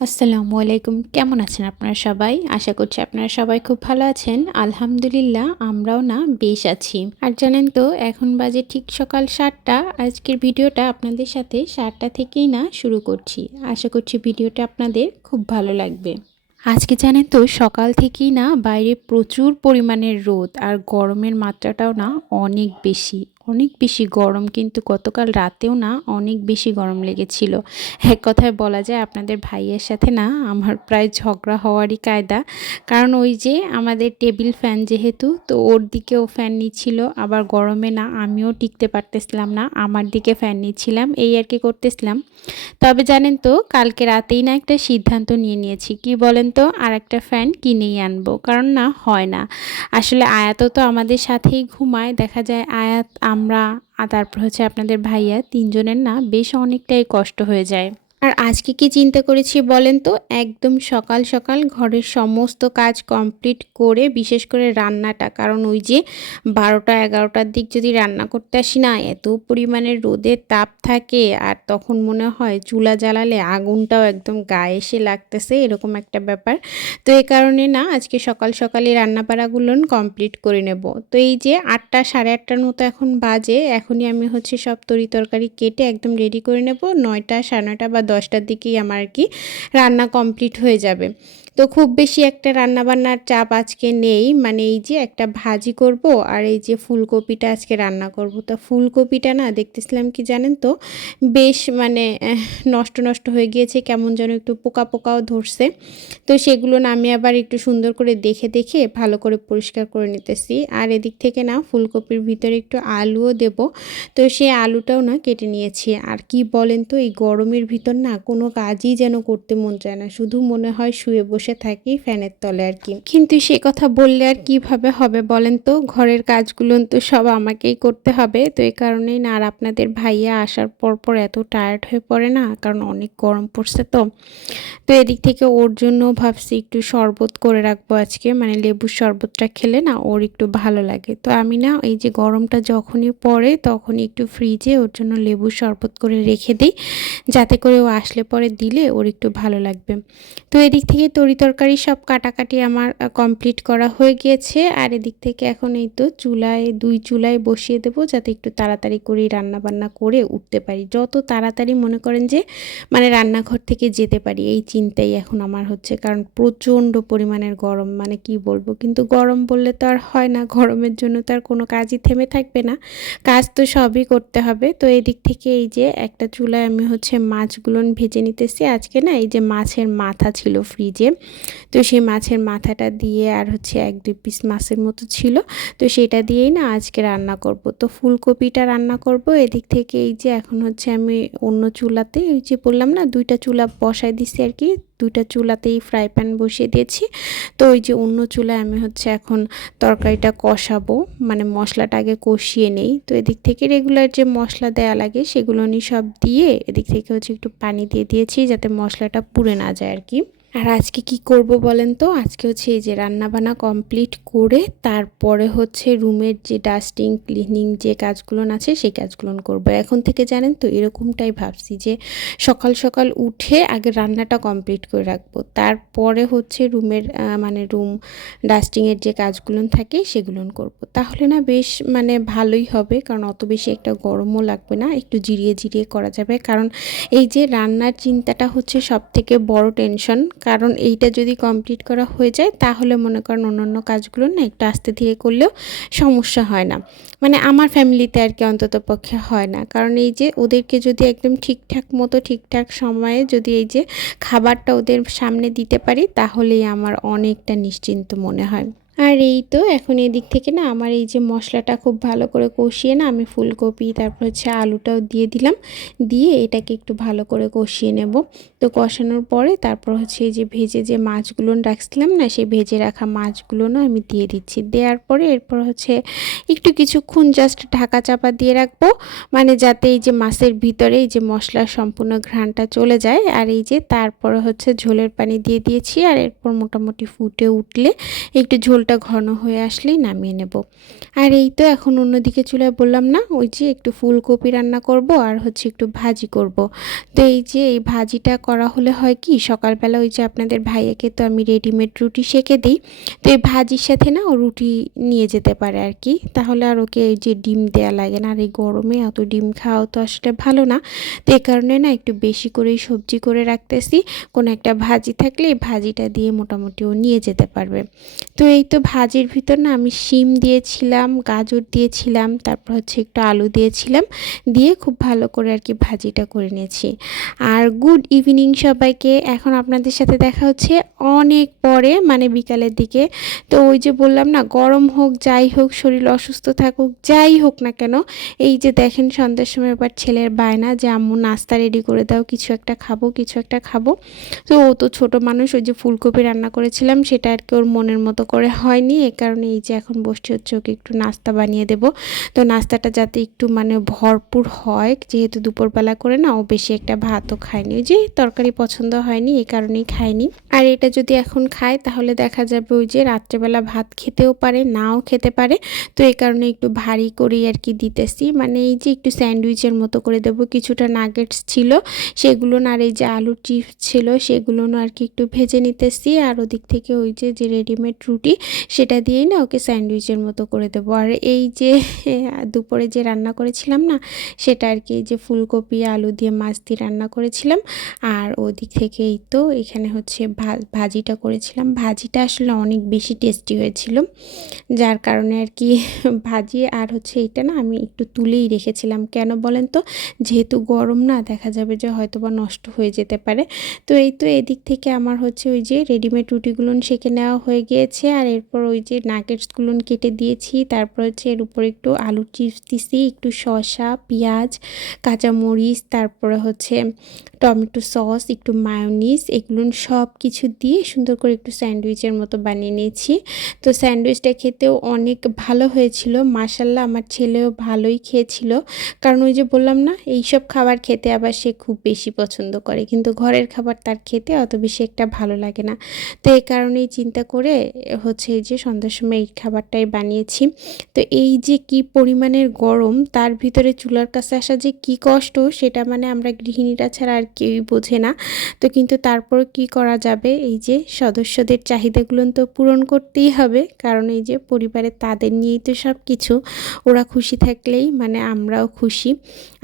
আসসালামু আলাইকুম। কেমন আছেন আপনারা সবাই? আশা করছি আপনারা সবাই খুব ভালো আছেন। আলহামদুলিল্লাহ, আমরাও না বেশ আছি। আর জানেন তো, এখন বাজে ঠিক সকাল সাতটা। আজকের ভিডিওটা আপনাদের সাথে সাতটা থেকেই না শুরু করছি। আশা করছি ভিডিওটা আপনাদের খুব ভালো লাগবে। আজকে জানেন তো, সকাল থেকেই না বাইরে প্রচুর পরিমাণের রোদ আর গরমের মাত্রাটাও না অনেক বেশি। অনেক বেশি গরম, কিন্তু গতকাল রাতেও না অনেক বেশি গরম লেগেছিল। এক কথায় বলা যায় আপনাদের ভাইয়ের সাথে না আমার প্রায় ঝগড়া হওয়ারই কায়দা। কারণ ওই যে আমাদের টেবিল ফ্যান যেহেতু, তো ওর দিকেও ফ্যান নিচ্ছিল, আবার গরমে না আমিও টিকতে পারতেছিলাম না, আমার দিকে ফ্যান নিচ্ছিলাম, এই আর কি করতেছিলাম। তবে জানেন তো, কালকে রাতেই না একটা সিদ্ধান্ত নিয়ে নিয়েছি, কি বলেন তো? আর একটা ফ্যান কিনেই আনব, কারণ না হয় না। আসলে আয়াতও তো আমাদের সাথেই ঘুমায়, দেখা যায় আয়াত আমরা আর তারপর হচ্ছে আপনাদের ভাইয়া তিনজনের না বেশ অনেকটাই কষ্ট হয়ে যায়। আর আজকে কি চিন্তা করেছি বলেন তো? একদম সকাল সকাল ঘরের সমস্ত কাজ কমপ্লিট করে, বিশেষ করে রান্নাটা। কারণ ওই যে বারোটা এগারোটার দিক যদি রান্না করতে আসি না, এত পরিমাণে রোদের তাপ থাকে আর তখন মনে হয় চুলা জ্বালালে আগুনটাও একদম গায়ে এসে লাগতেছে, এরকম একটা ব্যাপার। তো এই কারণে না, আজকে সকাল সকালে রান্নাবাড়াগুলো কমপ্লিট করে নেব। তো এই যে আটটা সাড়ে আটটার মতো এখন বাজে, এখনই আমি হচ্ছে সব তরি তরকারি কেটে একদম রেডি করে নেব। নয়টা, সাড়ে নয়টা বা দশটার দিকেই আমার আর কি রান্না কমপ্লিট হয়ে যাবে। তো খুব বেশি একটা রান্নাবান্নার চাপ আজকে নেই। মানে এই যে একটা ভাজি করব আর এই যে ফুলকপিটা আজকে রান্না করব। তো ফুলকপিটা না দেখতেছিলাম কি জানেন তো? বেশ মানে নষ্ট নষ্ট হয়ে গিয়েছে, কেমন যেন একটু পোকা পোকাও ধরছে। তো সেগুলো না আমি আবার একটু সুন্দর করে দেখে দেখে ভালো করে পরিষ্কার করে নিতেছি। আর এদিক থেকে না ফুলকপির ভিতরে একটু আলুও দেব। তো সেই আলুটাও না কেটে নিয়েছি। আর কি বলেন তো, এই গরমের ভিতর না কোনো কাজই যেন করতে মন চায় না। শুধু মনে হয় শুয়ে বসে বসে থাকি ফ্যানের তলে আর কি। কিন্তু সে কথা বললে আর কীভাবে হবে বলেন তো? ঘরের কাজগুলো তো সব আমাকেই করতে হবে। তো এই কারণেই না, আর আপনাদের ভাইয়া আসার পর পর এত টায়ার্ড হয়ে পড়ে না, কারণ অনেক গরম পড়ছে তো। তো এদিক থেকে ওর জন্য ভাবছি একটু শরবত করে রাখব আজকে মানে লেবুর শরবতটা খেলে না ওর একটু ভালো লাগে। তো আমি না, এই যে গরমটা যখনই পড়ে তখনই একটু ফ্রিজে ওর জন্য লেবুর শরবত করে রেখে দিই, যাতে করে ও আসলে পরে দিলে ওর একটু ভালো লাগবে। তো এদিক থেকে তরি তরকারি সব কাটাকাটি আমার কমপ্লিট করা হয়ে গিয়েছে। আর এদিক থেকে এখন এই তো চুলায়, দুই চুলায় বসিয়ে দেবো যাতে একটু তাড়াতাড়ি করে রান্না বান্না করে উঠতে পারি। যত তাড়াতাড়ি মনে করেন যে মানে রান্নাঘর থেকে যেতে পারি, এই চিন্তাই এখন আমার হচ্ছে। কারণ প্রচণ্ড পরিমাণের গরম মানে কি বলব? কিন্তু গরম বললে তো আর হয় না, গরমের জন্য তো আর কোনো কাজই থেমে থাকবে না। কাজ তো সবই করতে হবে। তো এদিক থেকে এই যে একটা চুলায় আমি হচ্ছে মাছগুলো ভেজে নিতেছি। আজকে না এই যে মাছের মাথা ছিল ফ্রিজে তো সেই মাছের মাথাটা দিয়ে আর হচ্ছে এক দুই পিস মাছের মতো ছিল। তো সেটা দিয়েই না আজকে রান্না করব। তো ফুলকপিটা রান্না করব। এদিক থেকে এই যে এখন হচ্ছে আমি অন্য চুলাতে ওই যে বললাম না দুইটা চুলা বসাই দিছি আর কি, দুইটা চুলাতেই ফ্রাই প্যান বসিয়ে দিয়েছি। তো ওই যে অন্য চুলায় আমি হচ্ছে এখন তরকারিটা কষাবো। মানে মশলাটা আগে কষিয়ে নেই। তো এদিক থেকে রেগুলার যে মশলা দেয়া লাগে সেগুলো নিয়ে সব দিয়ে এদিক থেকে হচ্ছে একটু পানি দিয়ে দিয়েছি যাতে মশলাটা পুড়ে না যায় আর কি। আর আজকে কি করব বলেন তো? আজকে হচ্ছে এই যে রান্নাবান্না কমপ্লিট করে তারপরে হচ্ছে রুমের যে ডাস্টিং ক্লিনিং যে কাজগুলো আছে সেই কাজগুলো করব। এখন থেকে জানেন তো এরকমটাই ভাবছি যে সকাল সকাল উঠে আগে রান্নাটা কমপ্লিট করে রাখব। তারপরে হচ্ছে রুমের মানে রুম ডাস্টিংয়ের যে কাজগুলো থাকে সেগুলো করব। তাহলে না বেশ মানে ভালোই হবে, কারণ অত বেশি একটা গরমও লাগবে না, একটু জিরিয়ে জিরিয়ে করা যাবে। কারণ এই যে রান্নার চিন্তাটা হচ্ছে সব থেকে বড় টেনশন কারণ এইটা যদি কমপ্লিট করা হয়ে যায়, তাহলে মনে করেন অন্যান্য কাজগুলো না একটু আস্তে ধীরে করলেও সমস্যা হয় না। মানে আমার ফ্যামিলিতে আর কি অন্তত পক্ষে হয় না। কারণ এই যে ওদেরকে যদি একদম ঠিকঠাক মতো, ঠিকঠাক সময়ে যদি এই যে খাবারটা ওদের সামনে দিতে পারি, তাহলেই আমার অনেকটা নিশ্চিন্ত মনে হয়। আর এই তো এখন এদিক থেকে না আমার এই যে মশলাটা খুব ভালো করে কষিয়ে না আমি ফুলকপি, তারপর হচ্ছে আলুটাও দিয়ে দিলাম। দিয়ে এটাকে একটু ভালো করে কষিয়ে নেব। তো কষানোর পরে তারপর হচ্ছে এই যে ভেজে যে মাছগুলো রাখছিলাম না, সেই ভেজে রাখা মাছগুলো না আমি দিয়ে দিচ্ছি। দেওয়ার পরে এরপর হচ্ছে একটু কিছুক্ষণ জাস্ট ঢাকা চাপা দিয়ে রাখব। মানে যাতে এই যে মাছের ভিতরে এই যে মশলার সম্পূর্ণ ঘ্রাণটা চলে যায়। আর এই যে তারপরে হচ্ছে ঝোলের পানি দিয়ে দিয়েছি। আর এরপর মোটামুটি ফুটে উঠলে একটু ঝোল ঝোলটা ঘন হয়ে আসলেই নামিয়ে নেব। আর এই তো এখন অন্যদিকে চুলায় বললাম না, ওই যে একটু ফুলকপি রান্না করব আর হচ্ছে একটু ভাজি করব। তো এই যে এই ভাজিটা করা হলে হয় কি, সকালবেলা ওই যে আপনাদের ভাইয়াকে তো আমি রেডিমেড রুটি সেকে দিই, তো এই ভাজির সাথে না ও রুটি নিয়ে যেতে পারে আর কি। তাহলে আর ওকে এই যে ডিম দেয়া লাগে না, আর এই গরমে অত ডিম খাওয়াও তো আসলে ভালো না। তো এই কারণে না একটু বেশি করেই সবজি করে রাখতেছি, কোনো একটা ভাজি থাকলে ভাজিটা দিয়ে মোটামুটি ও নিয়ে যেতে পারবে। তো এই তো ভাজির ভিতর না আমি শিম দিয়েছিলাম, গাজর দিয়েছিলাম, তারপর হচ্ছে একটু আলু দিয়েছিলাম, দিয়ে খুব ভালো করে আর কি ভাজিটা করে নিয়েছি। আর গুড ইভিনিং সবাইকে, এখন আপনাদের সাথে দেখা হচ্ছে অনেক পরে মানে বিকালের দিকে। তো ওই যে বললাম না, গরম হোক, যাই হোক, শরীর অসুস্থ থাকুক, যাই হোক না কেন, এই যে দেখেন সন্ধ্যার সময় এবার ছেলের বায়না যে, আম্মু, নাস্তা রেডি করে দাও, কিছু একটা খাব, কিছু একটা খাব। তো ও তো ছোটো মানুষ, ওই যে ফুলকপি রান্না করেছিলাম, সেটা আর কি ওর মনের মতো করে হয়নি, এ কারণে এই যে এখন বসতে হচ্ছে ওকে একটু নাস্তা বানিয়ে দেব। তো নাস্তাটা যাতে একটু মানে ভরপুর হয়, যেহেতু দুপুরবেলা করে না, ও বেশি একটা ভাতও খায়নি। ওই যে তরকারি পছন্দ হয়নি এই কারণেই খায়নি। আর এটা যদি এখন খায়, তাহলে দেখা যাবে ওই যে রাত্রেবেলা ভাত খেতেও পারে, নাও খেতে পারে। তো এই কারণে একটু ভারী করেই আর কি দিতেছি। মানে এই যে একটু স্যান্ডউইচের মতো করে দেব, কিছুটা নাগেটস ছিল, সেগুলো আর এই যে আলুর চিপস ছিল, সেগুলো আর কি একটু ভেজে নিতেছি। আর ওদিক থেকে ওই যে যে রেডিমেড রুটি সেটা দিয়েই না ওকে স্যান্ডউইচের মতো করে দেবো। আর এই যে দুপুরে যে রান্না করেছিলাম না, সেটা আর কি যে ফুলকপি, আলু দিয়ে মাছ দিয়ে রান্না করেছিলাম। আর ওদিক থেকে এই তো এখানে হচ্ছে ভা, ভাজিটা করেছিলাম। ভাজিটা আসলে অনেক বেশি টেস্টি হয়েছিল, যার কারণে আর কি ভাজি আর হচ্ছে এইটা না আমি একটু তুলেই রেখেছিলাম। কেন বলেন তো? যেহেতু গরম না, দেখা যাবে যে হয়তো বা নষ্ট হয়ে যেতে পারে। তো এই তো এদিক থেকে আমার হচ্ছে ওই যে রেডিমেড রুটিগুলো সেঁকে নেওয়া হয়ে গিয়েছে। আর এরপর ওই যে নাগেটসগুলো কেটে দিয়েছি। তারপর হচ্ছে এর উপরে একটু আলু চিপস দিছি, একটু শসা, পেঁয়াজ, কাঁচামরিচ, তারপরে হচ্ছে টমেটো সস, একটু মায়োনিস এগুলো সব কিছু দিয়ে সুন্দর করে একটু স্যান্ডউইচের মতো বানিয়ে নিয়েছি। তো স্যান্ডউইচটা খেতেও অনেক ভালো হয়েছিল। মাসাল্লাহ আমার ছেলেও ভালোই খেয়েছিল। কারণ ওই যে বললাম না, এইসব খাবার খেতে আবার সে খুব বেশি পছন্দ করে। কিন্তু ঘরের খাবার তার খেতে অত বেশি একটা ভালো লাগে না। তো এই কারণেই চিন্তা করে হচ্ছে এই যে সন্ধ্যার সময় এই খাবারটাই বানিয়েছি। তো এই যে কি পরিমাণের গরম, তার ভিতরে চুলার কাছে আসা যে কি কষ্ট, সেটা মানে আমরা গৃহিণীরা ছাড়া আর কেউই বোঝে না। তো কিন্তু তারপর কি করা যাবে? এই যে সদস্যদের চাহিদাগুলো তো পূরণ করতেই হবে। কারণ এই যে পরিবারে তাদের নিয়েই তো সব কিছু ওরা খুশি থাকলেই মানে আমরাও খুশি।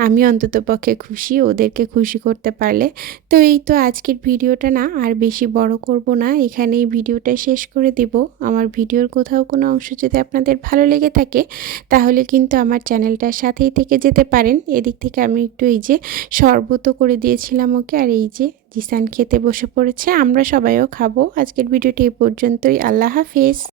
আমি অন্তত পক্ষে খুশি, ওদেরকে খুশি করতে পারলে। তো এই তো আজকের ভিডিওটা না, আর বেশি বড় করব না। এখানেই ভিডিওটা শেষ করে দেব। আমার ভিডিওর কোথাও কোনো অংশ যদি আপনাদের ভালো লেগে থাকে, তাহলে কিন্তু আমার চ্যানেলটার সাথেই থেকে যেতে পারেন। এদিক থেকে আমি একটু এই যে শরবত করে দিয়েছিলাম ওকে, আর এই যে জিসান খেতে বসে পড়েছে, আমরা সবাইও খাব। আজকের ভিডিওটি এই পর্যন্তই। আল্লাহ হাফিজ।